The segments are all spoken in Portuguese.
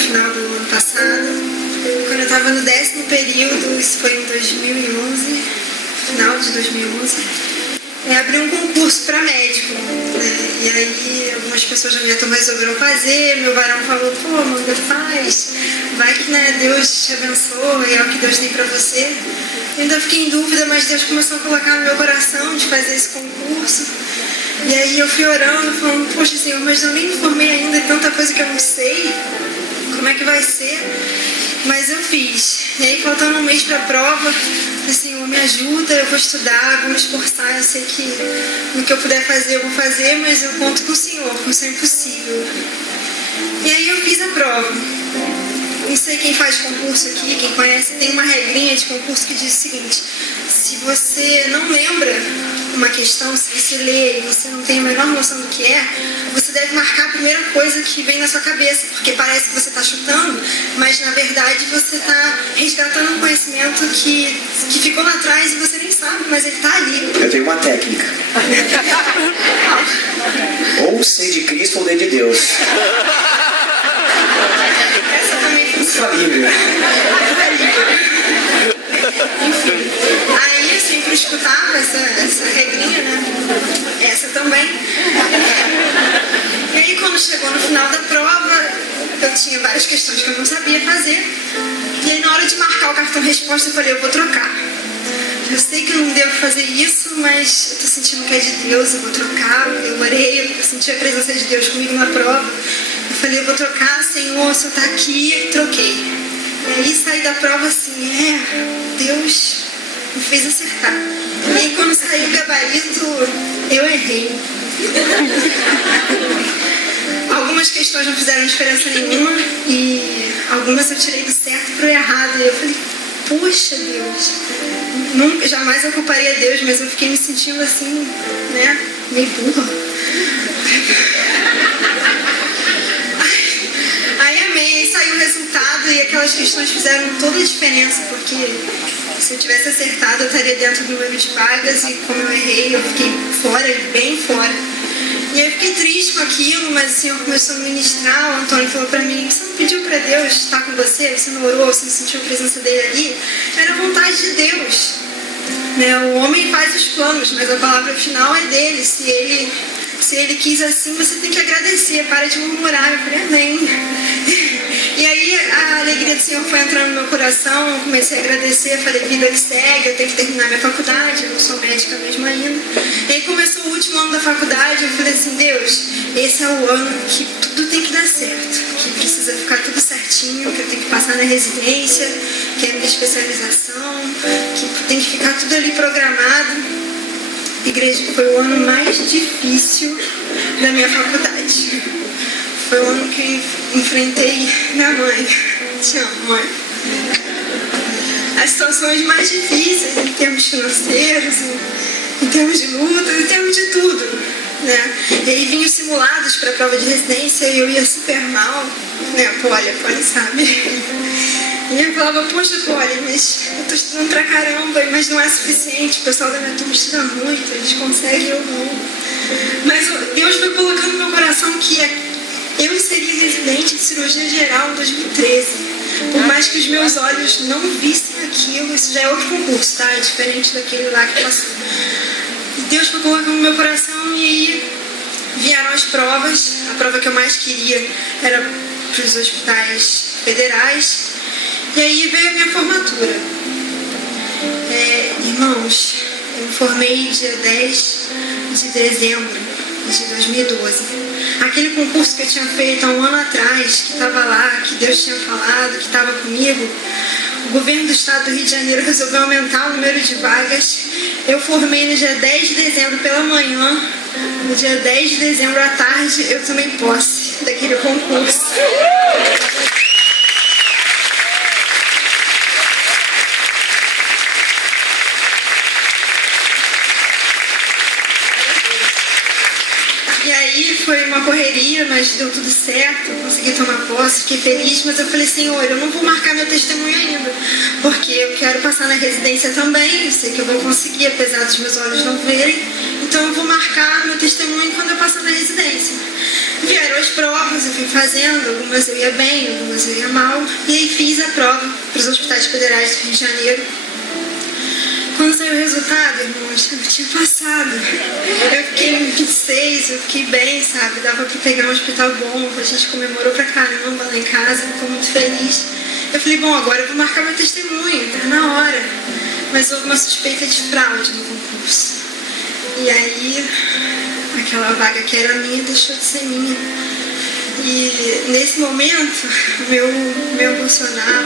final do ano passado, quando eu estava no 10º período, isso foi em 2011, final de 2011, abri um concurso para médico, né? E aí algumas pessoas da minha turma resolveram fazer, meu varão falou, pô, Amanda, faz, vai que, né, Deus te abençoe, é o que Deus tem para você. Eu ainda fiquei em dúvida, mas Deus começou a colocar no meu coração de fazer esse concurso. E aí eu fui orando, falando, poxa Senhor, mas eu nem me formei ainda, é tanta coisa que eu não sei, como é que vai ser? Mas eu fiz. E aí, faltando um mês para a prova, falei, Senhor, me ajuda, eu vou estudar, vou me esforçar, eu sei que no que eu puder fazer, eu vou fazer, mas eu conto com o Senhor, com o Senhor é impossível. E aí eu fiz a prova. Não sei quem faz concurso aqui, quem conhece, tem uma regrinha de concurso que diz o seguinte: se você não lembra uma questão, se você lê e você não tem a menor noção do que é, você deve marcar a primeira coisa que vem na sua cabeça, porque parece que você está chutando, mas na verdade você está resgatando um conhecimento que ficou lá atrás e você nem sabe, mas ele está ali. Eu tenho uma técnica. Ou sei de Cristo ou dei de Deus. Essa também funciona. Infalível. Enfim, aí eu sempre escutava essa regrinha, né? Essa também. E aí quando chegou no final da prova, eu tinha várias questões que eu não sabia fazer. E aí na hora de marcar o cartão resposta, eu falei, eu vou trocar. Eu sei que eu não devo fazer isso, mas eu tô sentindo que é de Deus, eu vou trocar. Eu orei, eu senti a presença de Deus comigo na prova. Eu falei, eu vou trocar, Senhor, o Senhor tá aqui, troquei. E aí saí da prova assim, Deus me fez acertar. E aí quando saiu o gabarito, eu errei. Algumas questões não fizeram diferença nenhuma e algumas eu tirei do certo pro errado. E eu falei, poxa Deus, nunca, jamais eu culparia Deus, mas eu fiquei me sentindo assim, né, meio burra. Aí amei, aí saiu o resultado e aquelas questões fizeram toda a diferença, porque se eu tivesse acertado eu estaria dentro do número de vagas e como eu errei, eu fiquei fora, bem fora. E aí eu fiquei triste com aquilo, mas o Senhor começou a ministrar, o Antônio falou pra mim, você não pediu pra Deus estar com você? Você não orou, você não sentiu a presença dele ali? Era a vontade de Deus. Né? O homem faz os planos, mas a palavra final é dele. Se ele quis assim, você tem que agradecer, para de murmurar. Eu falei, amém. E aí a alegria do Senhor foi entrando no meu coração, eu comecei a agradecer, falei, vida que segue, eu tenho que terminar minha faculdade, eu não sou médica mesmo ainda. E aí começou o último ano da faculdade, eu falei assim, Deus, esse é o ano que tudo tem que dar certo, que precisa ficar tudo certinho, que eu tenho que passar na residência, que é a minha especialização, que tem que ficar tudo ali programado. Igreja, foi o ano mais difícil da minha faculdade. Foi o ano que eu enfrentei minha mãe. Te amo, mãe. As situações mais difíceis em termos financeiros, em termos de luta, em termos de tudo. Né? E aí vinham simulados para a prova de residência e eu ia super mal. Né? Poli, sabe? E eu falava, poxa, Poli, mas eu tô estudando pra caramba, mas não é suficiente. O pessoal da minha turma estuda muito, eles conseguem, eu não. Mas Deus foi colocando no meu coração que eu seria residente de cirurgia geral em 2013. Por mais que os meus olhos não vissem aquilo, isso já é outro concurso, tá? É diferente daquele lá que passou. E Deus foi colocando no meu coração e aí vieram as provas. A prova que eu mais queria era para os hospitais federais. E aí veio a minha formatura. Irmãos, eu me formei dia 10 de dezembro de 2012. Aquele concurso que eu tinha feito há um ano atrás, que estava lá, que Deus tinha falado, que estava comigo, o governo do estado do Rio de Janeiro resolveu aumentar o número de vagas. Eu formei no dia 10 de dezembro pela manhã. No dia 10 de dezembro à tarde, eu tomei posse daquele concurso. E aí foi uma correria, mas deu tudo certo, eu consegui tomar posse, fiquei feliz, mas eu falei, Senhor, eu não vou marcar meu testemunho ainda, porque eu quero passar na residência também, eu sei que eu vou conseguir, apesar dos meus olhos não verem, então eu vou marcar meu testemunho quando eu passar na residência. Vieram as provas, eu fui fazendo, algumas eu ia bem, algumas eu ia mal, e aí fiz a prova para os hospitais federais do Rio de Janeiro. Quando saiu o resultado, irmãos, eu tinha passado. Eu fiquei em 26, eu fiquei bem, sabe? Dava para pegar um hospital bom, a gente comemorou pra caramba lá em casa, ficou muito feliz. Eu falei, bom, agora eu vou marcar meu testemunho, tá na hora. Mas houve uma suspeita de fraude no concurso. E aí, aquela vaga que era minha deixou de ser minha. E nesse momento, meu emocional,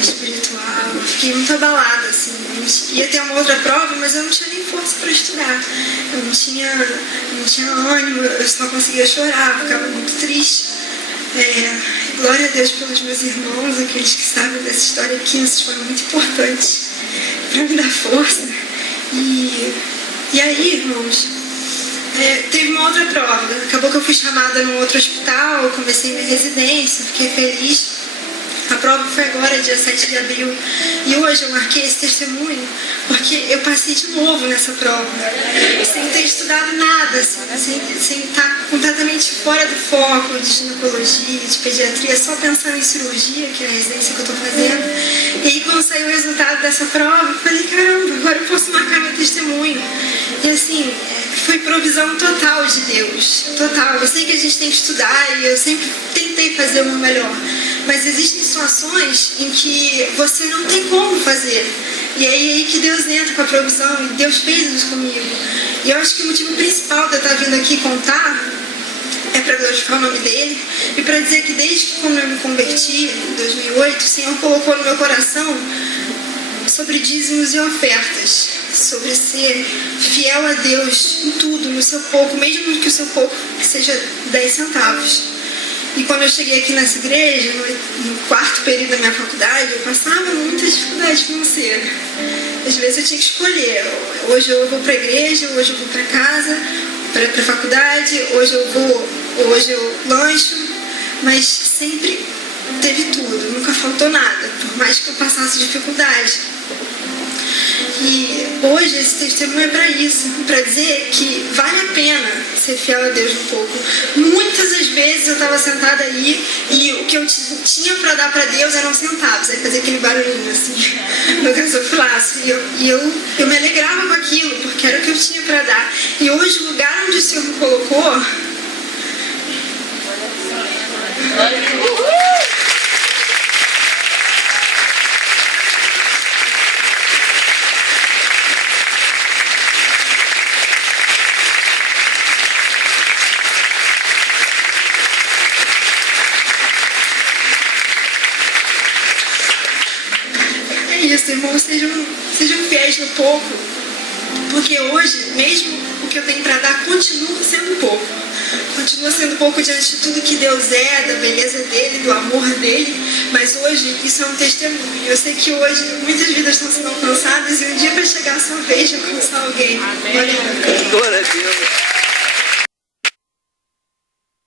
espiritual, eu fiquei muito abalada, assim. Eu ia ter uma outra prova, mas eu não tinha nem força para estudar. Eu não tinha ânimo, eu só conseguia chorar, ficava muito triste. Glória a Deus pelos meus irmãos, aqueles que sabem dessa história aqui, vocês foram muito importantes para me dar força. E aí, irmãos, teve uma outra prova. Acabou que eu fui chamada num outro hospital, comecei minha residência, fiquei feliz. A prova foi agora, dia 7 de abril. E hoje eu marquei esse testemunho porque eu passei de novo nessa prova. Sem ter estudado nada, assim, sem estar completamente fora do foco de ginecologia, de pediatria, só pensando em cirurgia, que é a residência que eu estou fazendo. E aí, quando saiu o resultado dessa prova, eu falei, caramba, agora eu posso marcar meu testemunho. E assim, foi provisão total de Deus. Total. Eu sei que a gente tem que estudar e eu sempre tentei fazer o meu melhor. Mas existem situações em que você não tem como fazer. E é aí que Deus entra com a provisão. E Deus fez isso comigo. E eu acho que o motivo principal de eu estar vindo aqui contar é para glorificar o nome dele. E para dizer que desde que quando eu me converti, em 2008, o Senhor colocou no meu coração sobre dízimos e ofertas. Sobre ser fiel a Deus em tudo, no seu pouco. Mesmo que o seu pouco seja 10 centavos. E quando eu cheguei aqui nessa igreja, no quarto período da minha faculdade, eu passava muita dificuldade financeira. Às vezes eu tinha que escolher. Hoje eu vou para a igreja, hoje eu vou para casa, para a faculdade, hoje eu lancho. Mas sempre teve tudo, nunca faltou nada, por mais que eu passasse dificuldade. E hoje esse testemunho é para isso, para dizer que vale a pena ser fiel a Deus um pouco. Muitas das vezes eu estava sentada aí e o que eu tinha para dar para Deus eram centavos, aí fazia aquele barulhinho assim, no gasofilaço. E eu me alegrava com aquilo, porque era o que eu tinha para dar. E hoje o lugar onde o Senhor me colocou... Irmãos, sejam fiéis no pouco, porque hoje, mesmo o que eu tenho para dar, continua sendo pouco. Continua sendo pouco diante de tudo que Deus é, da beleza dele, do amor dele, mas hoje isso é um testemunho. Eu sei que hoje muitas vidas estão sendo alcançadas e um dia vai chegar a sua vez de alcançar alguém. Glória a Deus.